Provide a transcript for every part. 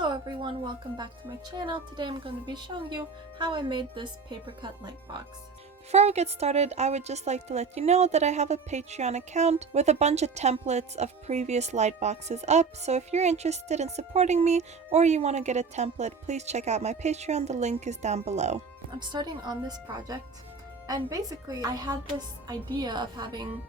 Hello everyone, welcome back to my channel. Today I'm going to be showing you how I made this paper cut light box. Before we get started, I would just like to let you know that I have a Patreon account with a bunch of templates of previous light boxes up, so if you're interested in supporting me or you want to get a template, please check out my Patreon, the link is down below. I'm starting on this project, and basically I had this idea of having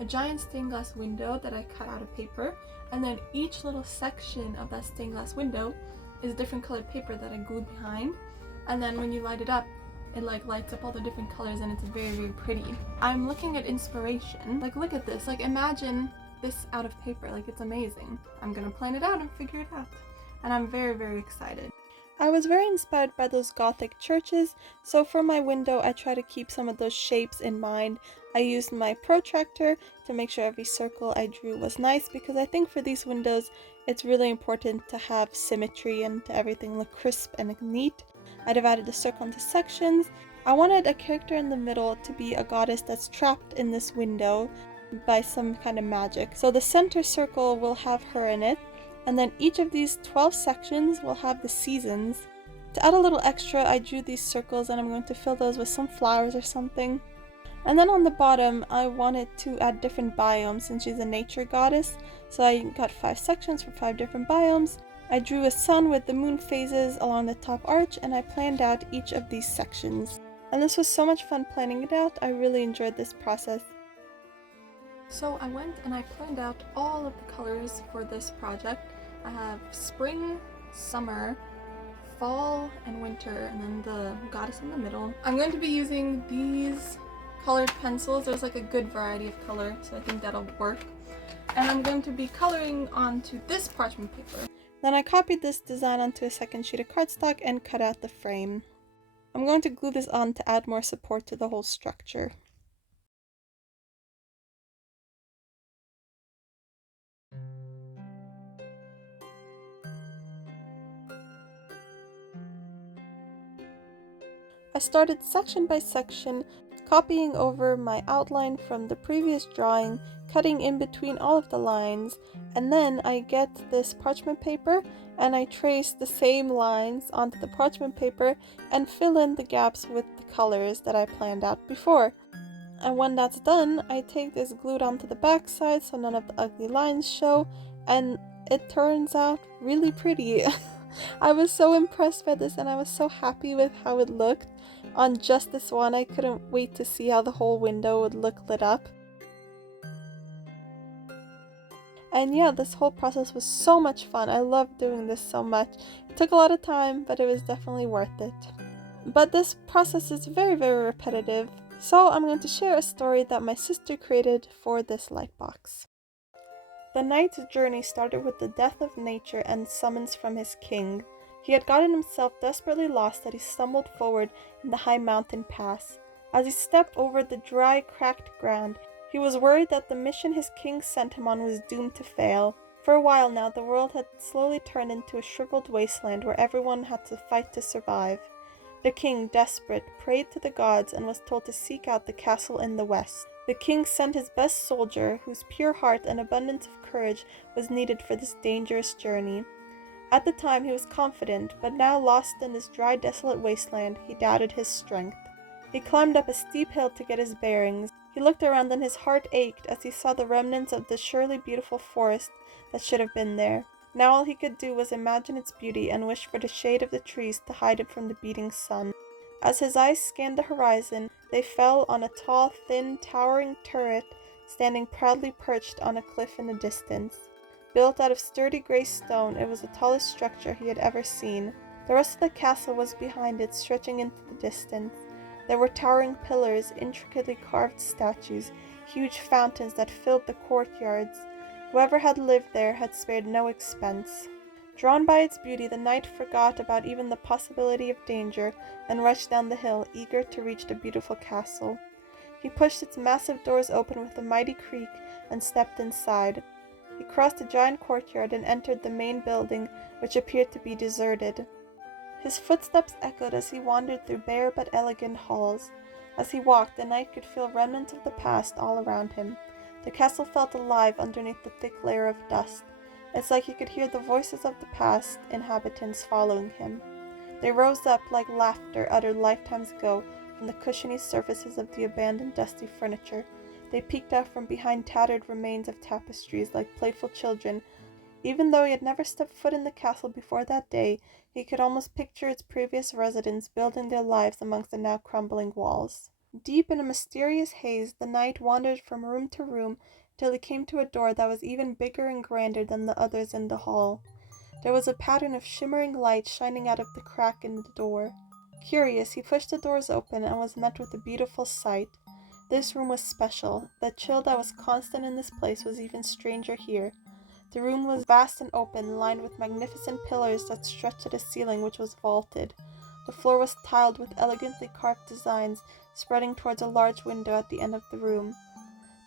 a giant stained glass window that I cut out of paper, and then each little section of that stained glass window is different colored paper that I glued behind, and then when you light it up, it lights up all the different colors and it's very, very pretty. I'm looking at inspiration. Look at this. Imagine this out of paper. It's amazing. I'm gonna plan it out and figure it out. And I'm very, very excited. I was very inspired by those Gothic churches, so for my window I try to keep some of those shapes in mind. I used my protractor to make sure every circle I drew was nice, because I think for these windows it's really important to have symmetry and to everything look crisp and neat. I divided the circle into sections. I wanted a character in the middle to be a goddess that's trapped in this window by some kind of magic. So the center circle will have her in it, and then each of these 12 sections will have the seasons. To add a little extra, I drew these circles and I'm going to fill those with some flowers or something. And then on the bottom, I wanted to add different biomes since she's a nature goddess, so I got 5 sections for 5 different biomes. I drew a sun with the moon phases along the top arch, and I planned out each of these sections. And this was so much fun planning it out. I really enjoyed this process. So I went and I planned out all of the colors for this project. I have spring, summer, fall, and winter, and then the goddess in the middle. I'm going to be using these colored pencils. There's a good variety of color, so I think that'll work. And I'm going to be coloring onto this parchment paper. Then I copied this design onto a second sheet of cardstock and cut out the frame. I'm going to glue this on to add more support to the whole structure. I started section by section, copying over my outline from the previous drawing, cutting in between all of the lines, and then I get this parchment paper and I trace the same lines onto the parchment paper and fill in the gaps with the colors that I planned out before. And when that's done, I take this glued onto the back side so none of the ugly lines show, and it turns out really pretty. I was so impressed by this and I was so happy with how it looked on just this one. I couldn't wait to see how the whole window would look lit up. And yeah, this whole process was so much fun. I loved doing this so much. It took a lot of time, but it was definitely worth it. But this process is very, very repetitive, so I'm going to share a story that my sister created for this light box. The knight's journey started with the death of nature and summons from his king. He had gotten himself desperately lost that he stumbled forward in the high mountain pass. As he stepped over the dry, cracked ground, he was worried that the mission his king sent him on was doomed to fail. For a while now, the world had slowly turned into a shriveled wasteland where everyone had to fight to survive. The king, desperate, prayed to the gods and was told to seek out the castle in the west. The king sent his best soldier, whose pure heart and abundance of courage was needed for this dangerous journey. At the time he was confident, but now lost in this dry, desolate wasteland, he doubted his strength. He climbed up a steep hill to get his bearings. He looked around and his heart ached as he saw the remnants of the surely beautiful forest that should have been there. Now all he could do was imagine its beauty and wish for the shade of the trees to hide it from the beating sun. As his eyes scanned the horizon, they fell on a tall, thin, towering turret standing proudly perched on a cliff in the distance. Built out of sturdy gray stone, it was the tallest structure he had ever seen. The rest of the castle was behind it, stretching into the distance. There were towering pillars, intricately carved statues, huge fountains that filled the courtyards. Whoever had lived there had spared no expense. Drawn by its beauty, the knight forgot about even the possibility of danger and rushed down the hill, eager to reach the beautiful castle. He pushed its massive doors open with a mighty creak and stepped inside. He crossed a giant courtyard and entered the main building, which appeared to be deserted. His footsteps echoed as he wandered through bare but elegant halls. As he walked, the knight could feel remnants of the past all around him. The castle felt alive underneath the thick layer of dust. It's like he could hear the voices of the past inhabitants following him. They rose up like laughter uttered lifetimes ago from the cushiony surfaces of the abandoned dusty furniture. They peeked out from behind tattered remains of tapestries like playful children. Even though he had never stepped foot in the castle before that day, he could almost picture its previous residents building their lives amongst the now crumbling walls. Deep in a mysterious haze, the knight wandered from room to room till he came to a door that was even bigger and grander than the others in the hall. There was a pattern of shimmering light shining out of the crack in the door. Curious, he pushed the doors open and was met with a beautiful sight. This room was special. The chill that was constant in this place was even stranger here. The room was vast and open, lined with magnificent pillars that stretched to the ceiling, which was vaulted. The floor was tiled with elegantly carved designs, spreading towards a large window at the end of the room.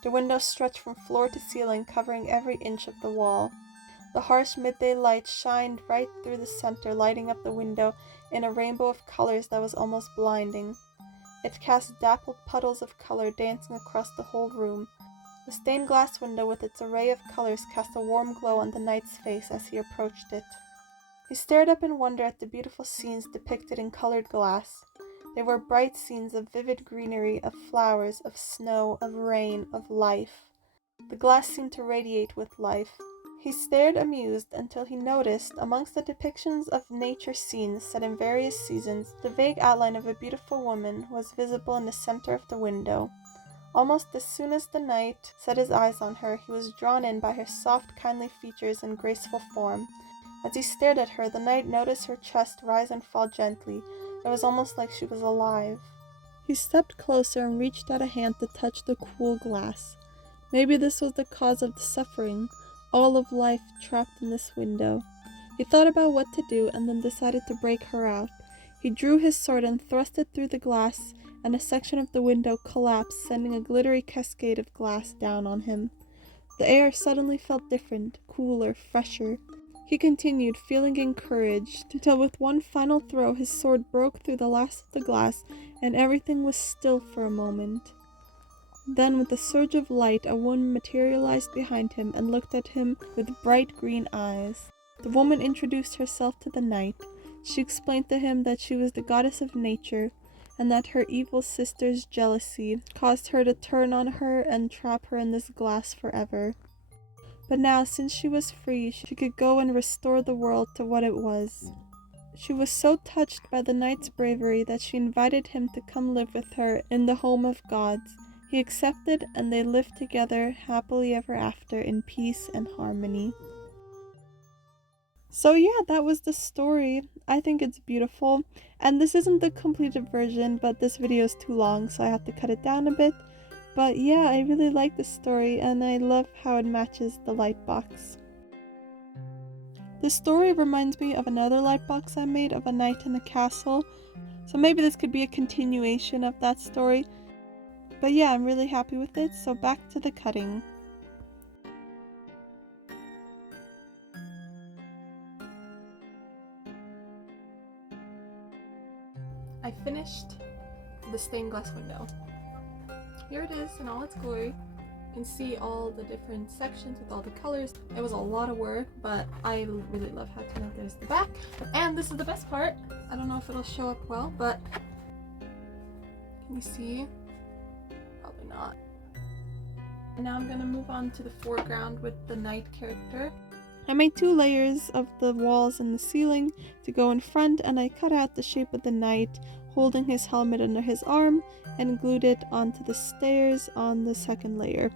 The window stretched from floor to ceiling, covering every inch of the wall. The harsh midday light shined right through the center, lighting up the window in a rainbow of colors that was almost blinding. It cast dappled puddles of color dancing across the whole room. The stained glass window with its array of colors cast a warm glow on the knight's face as he approached it. He stared up in wonder at the beautiful scenes depicted in colored glass. They were bright scenes of vivid greenery, of flowers, of snow, of rain, of life. The glass seemed to radiate with life. He stared amused until he noticed, amongst the depictions of nature scenes set in various seasons, the vague outline of a beautiful woman was visible in the center of the window. Almost as soon as the knight set his eyes on her, he was drawn in by her soft, kindly features and graceful form. As he stared at her, the knight noticed her chest rise and fall gently. It was almost like she was alive. He stepped closer and reached out a hand to touch the cool glass. Maybe this was the cause of the suffering, all of life trapped in this window. He thought about what to do and then decided to break her out. He drew his sword and thrust it through the glass, and a section of the window collapsed, sending a glittery cascade of glass down on him. The air suddenly felt different, cooler, fresher. He continued, feeling encouraged, till with one final throw his sword broke through the last of the glass, and everything was still for a moment. Then, with a surge of light, a woman materialized behind him and looked at him with bright green eyes. The woman introduced herself to the knight. She explained to him that she was the goddess of nature, and that her evil sister's jealousy caused her to turn on her and trap her in this glass forever. But now, since she was free, she could go and restore the world to what it was. She was so touched by the knight's bravery that she invited him to come live with her in the home of gods. He accepted, and they lived together happily ever after in peace and harmony. So yeah, that was the story. I think it's beautiful, and this isn't the completed version, but this video is too long, so I have to cut it down a bit. But yeah, I really like this story, and I love how it matches the light box. This story reminds me of another light box I made of a knight in a castle, so maybe this could be a continuation of that story. But yeah, I'm really happy with it, so back to the cutting. I finished the stained glass window. Here it is in all its glory. You can see all the different sections with all the colors. It was a lot of work, but I really love how it turned out. There's the back. And this is the best part. I don't know if it'll show up well, but can you see? Probably not. And now I'm gonna move on to the foreground with the knight character. I made 2 layers of the walls and the ceiling to go in front, and I cut out the shape of the knight holding his helmet under his arm and glued it onto the stairs on the second layer.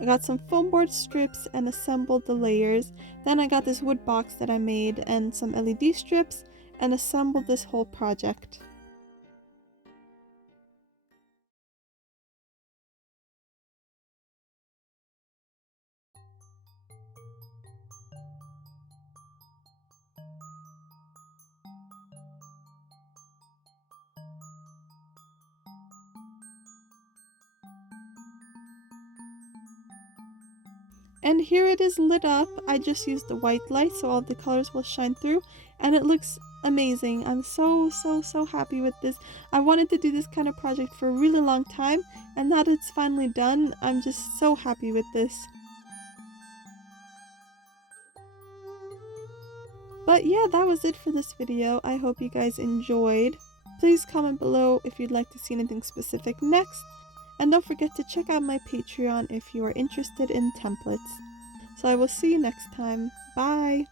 I got some foam board strips and assembled the layers. Then I got this wood box that I made and some LED strips and assembled this whole project. And here it is lit up. I just used the white light so all the colors will shine through, and it looks amazing. I'm so happy with this. I wanted to do this kind of project for a really long time, and now that it's finally done, I'm just so happy with this. But yeah, that was it for this video. I hope you guys enjoyed. Please comment below if you'd like to see anything specific next. And don't forget to check out my Patreon if you are interested in templates. So I will see you next time. Bye!